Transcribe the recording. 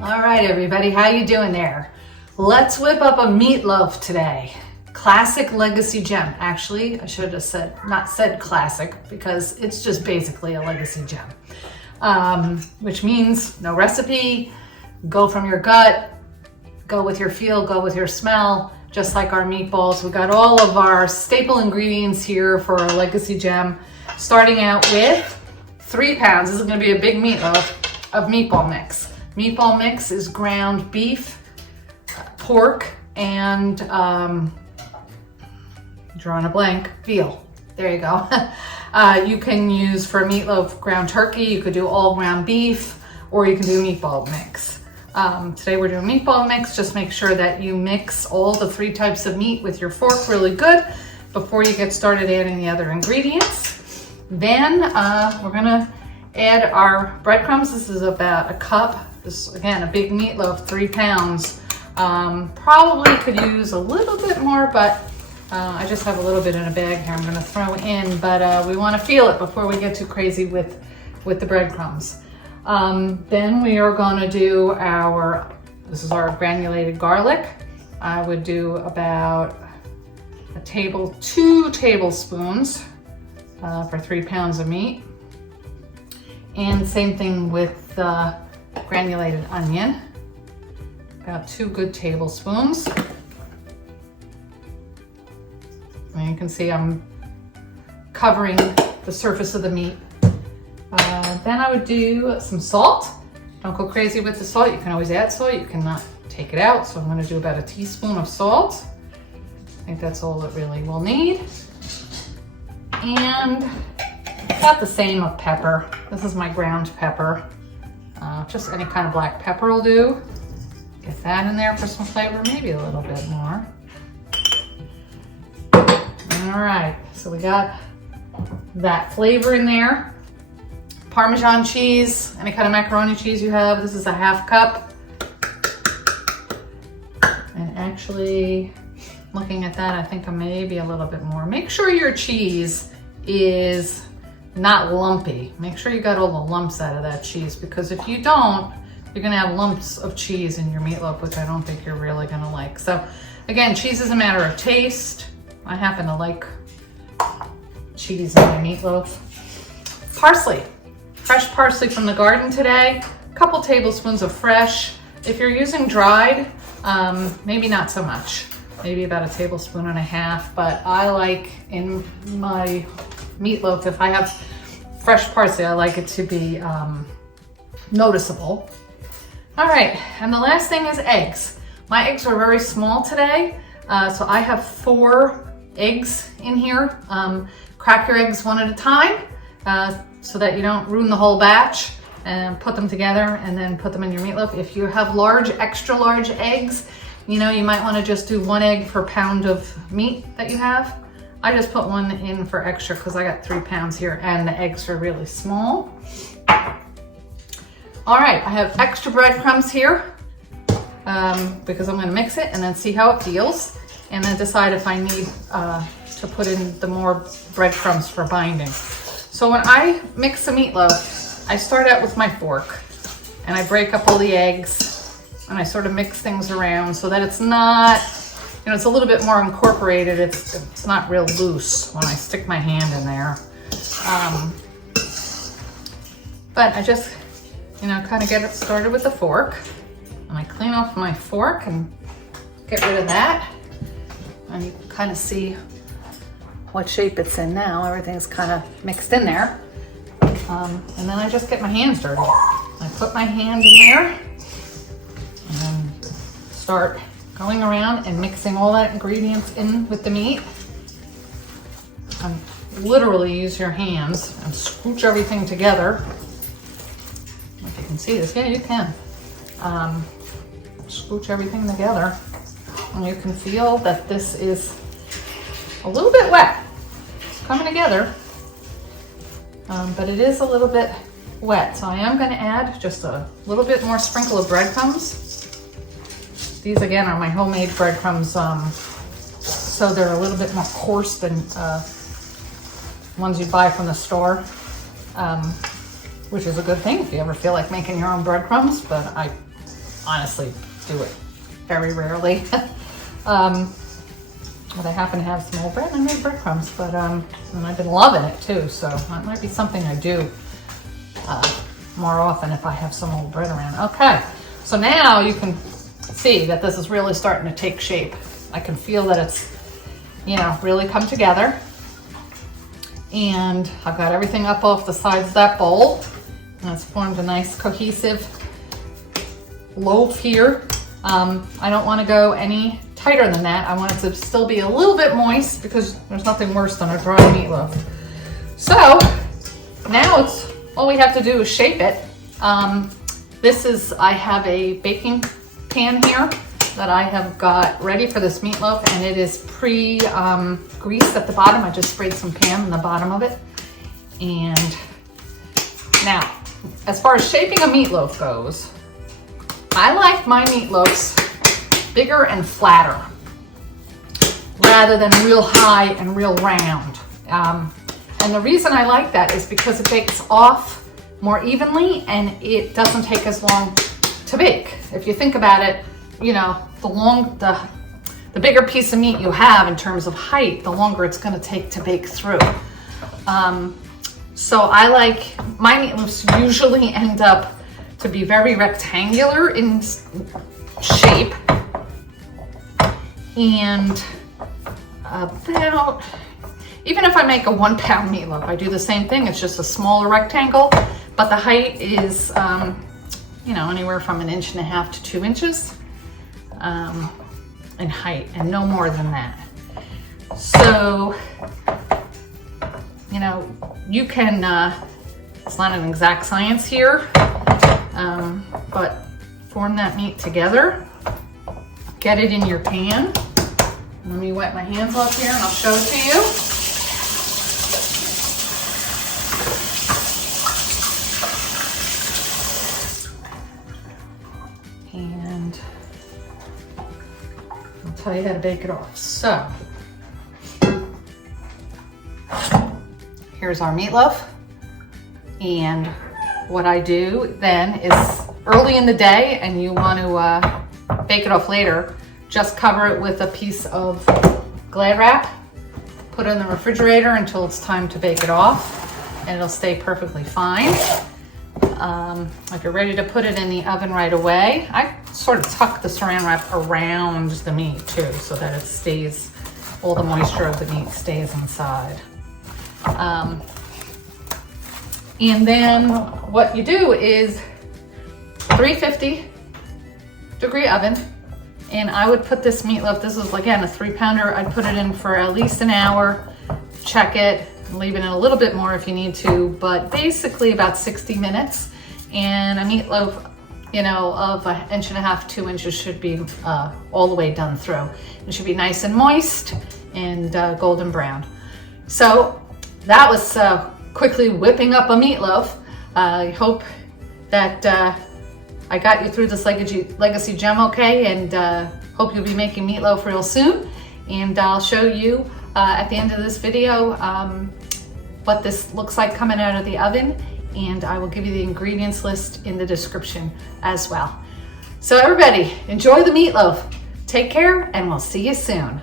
All right, everybody, how you doing there? Let's whip up a meatloaf today. Classic legacy gem. Actually, I should have not said classic because it's just basically a legacy gem. Which means no recipe, go from your gut, go with your feel, go with your smell, just like our meatballs. We got all of our staple ingredients here for our legacy gem, starting out with 3 pounds. This is gonna be a big meatloaf of meatball mix. Meatball mix is ground beef, pork, and drawing a blank, veal. There you go. You can use for meatloaf ground turkey, you could do all ground beef, or you can do meatball mix. Today we're doing meatball mix. Just make sure that you mix all the 3 types of meat with your fork really good before you get started adding the other ingredients. Then we're gonna add our breadcrumbs. This is about a cup. This, again, a big meatloaf, 3 pounds. Probably could use a little bit more, but I just have a little bit in a bag here I'm gonna throw in, but we wanna feel it before we get too crazy with the breadcrumbs. Then we are gonna do this is our granulated garlic. I would do about 2 tablespoons for 3 pounds of meat. And same thing with granulated onion, about 2 good tablespoons. And you can see I'm covering the surface of the meat. Then I would do some salt. Don't go crazy with the salt. You can always add salt. You cannot take it out. So I'm going to do about a teaspoon of salt. I think that's all it really will need. And about the same of pepper. This is my ground pepper. Just any kind of black pepper will do. Get that in there for some flavor, maybe a little bit more. All right, so we got that flavor in there. Parmesan cheese, any kind of macaroni cheese you have. This is a 1/2 cup. And actually, looking at that, I think maybe a little bit more. Make sure your cheese is not lumpy. Make sure you got all the lumps out of that cheese, because if you don't, you're gonna have lumps of cheese in your meatloaf, which I don't think you're really gonna like. So again, cheese is a matter of taste. I happen to like cheese in my meatloaf. Parsley, fresh parsley from the garden today. A couple tablespoons of fresh. If you're using dried, maybe not so much. Maybe about 1.5 tablespoons, but I like in my meatloaf, if I have fresh parsley, I like it to be noticeable. All right, and the last thing is eggs. My eggs are very small today, so I have 4 eggs in here. Crack your eggs one at a time so that you don't ruin the whole batch, and put them together and then put them in your meatloaf. If you have extra large eggs, you might want to just do 1 egg per pound of meat that you have. I just put 1 in for extra because I got 3 pounds here and the eggs are really small. All right, I have extra breadcrumbs here because I'm going to mix it and then see how it feels, and then decide if I need to put in the more breadcrumbs for binding. So when I mix the meatloaf, I start out with my fork and I break up all the eggs and I sort of mix things around so that it's not, it's a little bit more incorporated. It's not real loose when I stick my hand in there. But I just, kind of get it started with the fork. And I clean off my fork and get rid of that. And you can kind of see what shape it's in now. Everything's kind of mixed in there. And then I just get my hands dirty. I put my hand in there and start going around and mixing all that ingredients in with the meat. And literally use your hands and scooch everything together. If you can see this, yeah, you can. Scooch everything together. And you can feel that this is a little bit wet. It's coming together, but it is a little bit wet. So I am going to add just a little bit more sprinkle of breadcrumbs. These again are my homemade breadcrumbs, so they're a little bit more coarse than ones you buy from the store, which is a good thing if you ever feel like making your own breadcrumbs, but I honestly do it very rarely. But I happen to have some old bread and I made breadcrumbs, but and I've been loving it too, so that might be something I do more often if I have some old bread around. Okay, so now you can see that this is really starting to take shape. I can feel that it's, you know, really come together. And I've got everything up off the sides of that bowl. And it's formed a nice cohesive loaf here. I don't want to go any tighter than that. I want it to still be a little bit moist because there's nothing worse than a dry meatloaf. So now it's all we have to do is shape it. I have a baking pan here that I have got ready for this meatloaf, and it is pre-greased at the bottom. I just sprayed some Pam in the bottom of it. And now, as far as shaping a meatloaf goes, I like my meatloafs bigger and flatter rather than real high and real round. And the reason I like that is because it bakes off more evenly and it doesn't take as long to bake. If you think about it, you know, the bigger piece of meat you have in terms of height, the longer it's going to take to bake through. So I like, my meatloafs usually end up to be very rectangular in shape, and about, even if I make a 1 pound meatloaf, I do the same thing. It's just a smaller rectangle, but the height is, you know, anywhere from 1.5 inches to 2 inches in height, and no more than that. So, you know, you can, it's not an exact science here, but form that meat together, get it in your pan. Let me wet my hands off here and I'll show it to you. And I'll tell you how to bake it off. So, here's our meatloaf. And what I do then is, early in the day and you want to bake it off later, just cover it with a piece of Glad wrap, put it in the refrigerator until it's time to bake it off, and it'll stay perfectly fine. If you're ready to put it in the oven right away, I sort of tuck the saran wrap around the meat too, so that it stays, all the moisture of the meat stays inside. And then what you do is 350 degree oven, and I would put this meatloaf, this is again a 3-pounder, I'd put it in for at least an hour, check it, leave it in a little bit more if you need to, but basically about 60 minutes. And a meatloaf, you know, of 1.5 inches, 2 inches should be all the way done through. It should be nice and moist and golden brown. So that was quickly whipping up a meatloaf. I hope that I got you through this legacy gem okay, and hope you'll be making meatloaf real soon. And I'll show you at the end of this video what this looks like coming out of the oven, and I will give you the ingredients list in the description as well. So everybody, enjoy the meatloaf. Take care, and we'll see you soon.